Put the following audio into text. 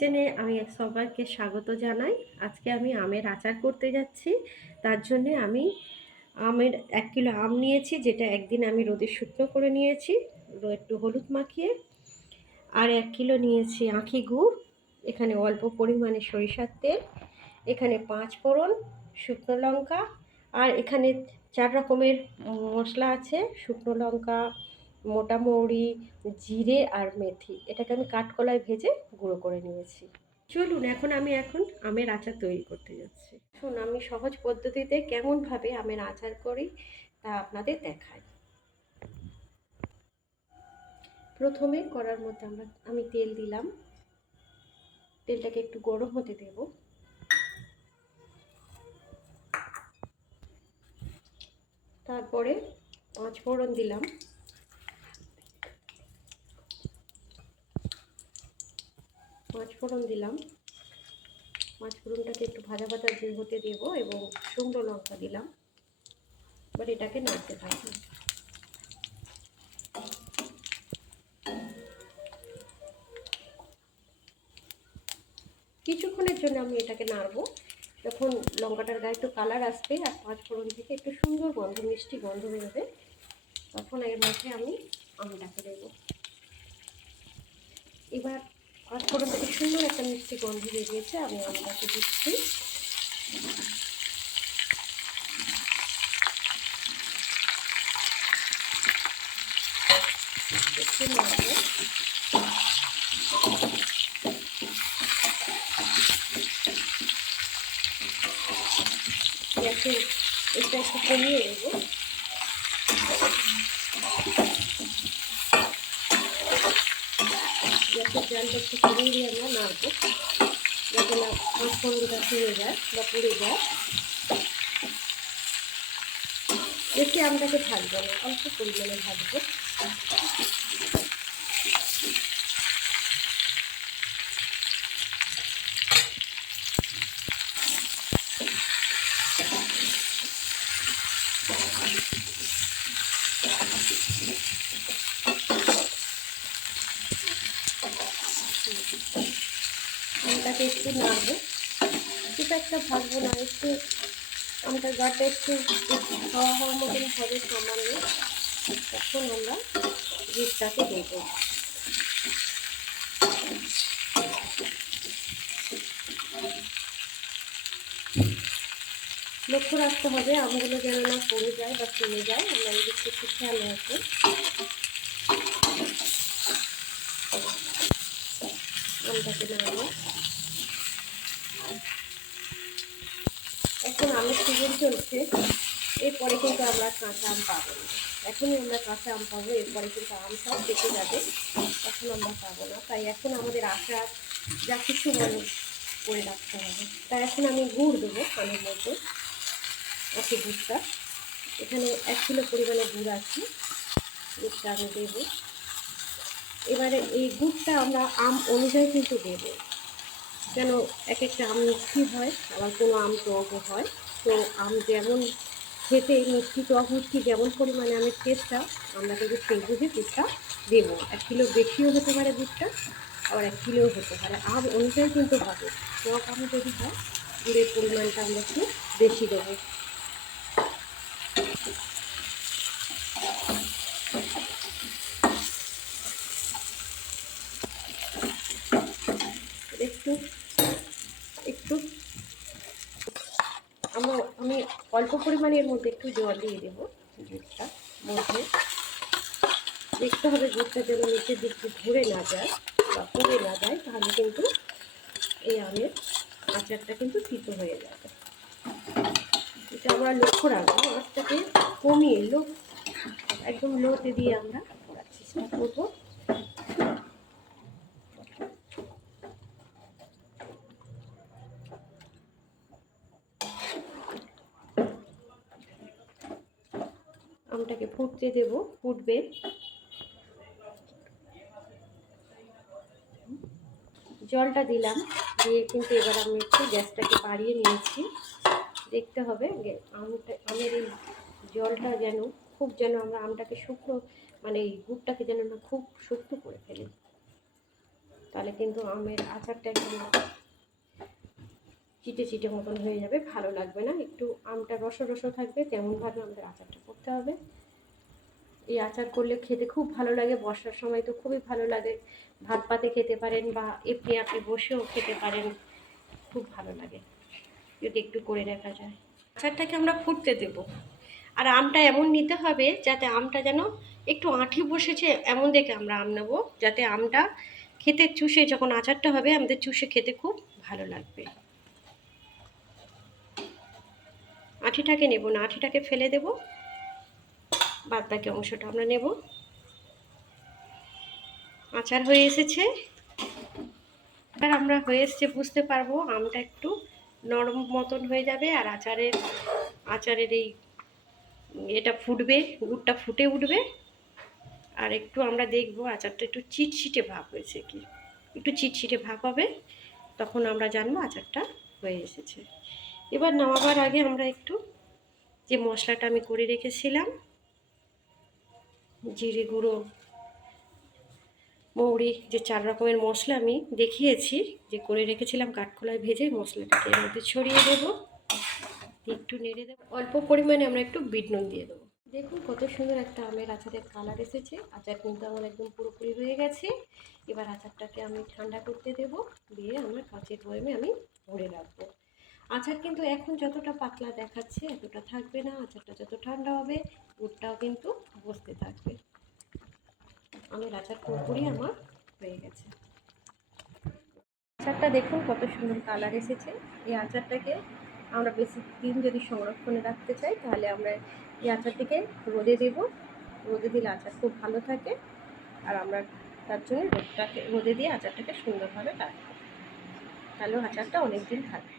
কিচেনে আমি সবাইকে স্বাগত জানাই। আজকে আমি আমের আচার করতে যাচ্ছি। তার জন্যে আমি আমের ১ কিলো আম নিয়েছি, যেটা একদিন আমি রোদে শুকনো করে নিয়েছি একটু হলুদ মাখিয়ে। আর ১ কিলো নিয়েছি আখি গুড়, এখানে অল্প পরিমাণে সরিষার তেল, এখানে ৫ ফোড়ন, শুকনো লঙ্কা, আর এখানে ৪ রকমের মশলা আছে: শুকনো লঙ্কা, মোটা মৌরি, জিরে আর মেথি। এটাকে আমি কাঠকলায় ভেজে গুঁড়ো করে নিয়েছি। চলুন এখন আমের আচার তৈরি করতে যাচ্ছি। আমি সহজ পদ্ধতিতে কেমনভাবে আমের আচার করি তা আপনাদের দেখাই। প্রথমে কড়ার মধ্যে আমি তেল দিলাম। তেলটাকে একটু গরম হতে দেব। তারপরে ৫ ফোড়ন দিলাম। পাঁচ ফোড়নটাকে একটু ভাজা ভাজা হতে দেব এবং শুকনো লঙ্কা দিলাম। এবার এটাকে নাড়তে থাকবো। কিছুক্ষণের জন্য আমি এটাকে নাড়বো। যখন লঙ্কাটার গায়ে একটু কালার আসবে আর ৫ ফোড়ন থেকে একটু সুন্দর গন্ধ, মিষ্টি গন্ধ বেরোবে, তখন এর মধ্যে আমি আমটাকে দেবো। এবার ৫ ফোড়ন থেকে সুন্দর একটা মিষ্টি গন্ধ বেরিয়েছে, আমি আমটাকে দিচ্ছি। একটু নাড়বো। গ্যাসের এটা একটু কমিয়ে দেবো। গ্যাসের জালটা একটু কমিয়ে দিয়ে আমরা নাড়বো, যাতে না ৫ ফোড়নটা পুড়ে যায় বা পুড়ে যায়। বেশি আমটাকে ভাজবো না, অল্প পরিমাণে ভাজবো। আমটাকে একটু নাড়বো, খুব একটা ভাজবো না, একটু আমটার গাটা একটু হাওয়া হওয়ার মতন হবে সামান্য। তখন আমরা দুধটাকে দেবো। লক্ষ্য রাখতে হবে আমগুলো যেন না পড়ে যায় বা কমে যায়, আমরা এই দিকটা একটু খেয়াল রাখবো। আমটাকে নাড়বো। এখন আমের সিজন চলছে, এরপরে কিন্তু আমরা কাঁচা আম পাবো না। এখনই আমরা কাঁচা আম পাবো, এরপরে কিন্তু আম সব পেকে যাবে, তখন আমরা পাবো না। তাই এখন আমাদের আচার যা কিছু করে রাখতে হবে। তাই এখন আমি গুড় দেবো আমের মধ্যে, আখি গুড়টা। এখানে ১ কিলো পরিমাণে গুড় আছে, গুড়টা আমি দেবো। এবারে এই গুড়টা আমরা আম অনুযায়ী কিন্তু দেবো, যেন এক একটা আম মিষ্টি হয়, আবার কোনো আম টকও হয়। তো আম যেমন খেতে মিষ্টি, টক মিষ্টি যেমন পরিমাণে আমের টেস্টটা, আমরা কিন্তু সেই বুঝে দুধটা দেবো। ১ কিলো বেশিও হতে পারে দুধটা, আবার ১ কিলোও হতে পারে। আম অনুযায়ী কিন্তু হবে। টক আম যদি হয়, গুড়ের পরিমাণটা আমরা একটু বেশি দেবো। একটু একটু আমি অল্প পরিমাণে এর মধ্যে একটু জল দিয়ে দেবো। দুধটা মধ্যে দেখতে হবে দুধটা যেন নিচের দিকটা ধরে না যায় বা পড়ে না যায়, তাহলে কিন্তু এই আমের আচারটা কিন্তু তিতো হয়ে যাবে। এটা আমরা লক্ষ্য রাখবো। আঁচটাকে কমিয়ে একদম লোতে দিয়ে আমরা করার চেষ্টা করবো। আমটাকে ফুটতে দেব, ফুটবে। জলটা দিলাম, দিয়ে কিন্তু এবার আমি একটু গ্যাসটাকে বাড়িয়ে নিয়েছি। দেখতে হবে আমের এই জলটা যেন আমরা আমটাকে শুকনো, মানে এই গুড়টাকে যেন না খুব শুকনো করে ফেলি। তাহলে কিন্তু আমের আচারটা একদম চিটে চিটে মতন হয়ে যাবে, ভালো লাগবে না। একটু আমটা রসো রসো থাকবে, তেমনভাবে আমাদের আচারটা করতে হবে। এই আচার করলে খেতে খুব ভালো লাগে, বর্ষার সময় তো খুবই ভালো লাগে। ভাত পাতে খেতে পারেন বা এমনি আপনি বসেও খেতে পারেন, খুব ভালো লাগে যদি একটু করে রাখা যায়। আচারটাকে আমরা ফুটতে দেব। আর আমটা এমন নিতে হবে যাতে আমটা যেন একটু আঁঠি বসেছে, এমন দেখে আমরা আম নেবো, যাতে আমটা খেতে চুষে যখন আচারটা হবে আমাদের চুষে খেতে খুব ভালো লাগবে। আঁঠিটাকে নেব না, আঁঠিটাকে ফেলে দেব, বাদ বাকি অংশটা আমরা নেব। আচার হয়ে এসেছে, এবার আমরা হয়ে এসছে বুঝতে পারবো, আমটা একটু নরম মতন হয়ে যাবে আর আচারের এই এটা ফুটবে, গুড়টা ফুটে উঠবে। আর একটু আমরা দেখবো আচারটা একটু চিটচিটে ভাব হয়েছে কি, একটু চিটচিটে ভাব হবে, তখন আমরা জানবো আচারটা হয়ে এসেছে। এবার নামাবার আগে আমরা একটু যে মশলাটা আমি করে রেখেছিলাম, জিরে গুঁড়ো, মৌরি, যে 4 রকমের মশলা আমি দেখিয়েছি যে করে রেখেছিলাম কাঠখোলায় ভেজে, মশলাটাকে এর মধ্যে ছড়িয়ে দেবো, একটু নেড়ে দেবো। অল্প পরিমাণে আমরা একটু বিট নুন দিয়ে দেবো। দেখুন কত সুন্দর একটা আমের আচারের কালার এসেছে। আচার কিন্তু আমার একদম পুরোপুরি হয়ে গেছে। এবার আচারটাকে আমি ঠান্ডা করতে দেব, দিয়ে আমার কাঁচের বয়ামে আমি ভরে রাখবো। আচার কিন্তু এখন যতটা পাতলা দেখাচ্ছে এতটা থাকবে না, আচারটা যত ঠান্ডা হবে গুড়টাও কিন্তু বসতে থাকবে। আমের আচার পুরোপুরি আমার হয়ে গেছে। আচারটা দেখুন কত সুন্দর কালার এসেছে। এই আচারটাকে আমরা বেশি দিন যদি সংরক্ষণে রাখতে চাই তাহলে আমরা এই আচারটিকে রোদে দেব, রোদে দিলে আচার খুব ভালো থাকে। আর আমরা তার জন্য রোদে দিয়ে আচারটাকে সুন্দরভাবে রাখবো, তাহলে আচারটা অনেক দিন থাকবে।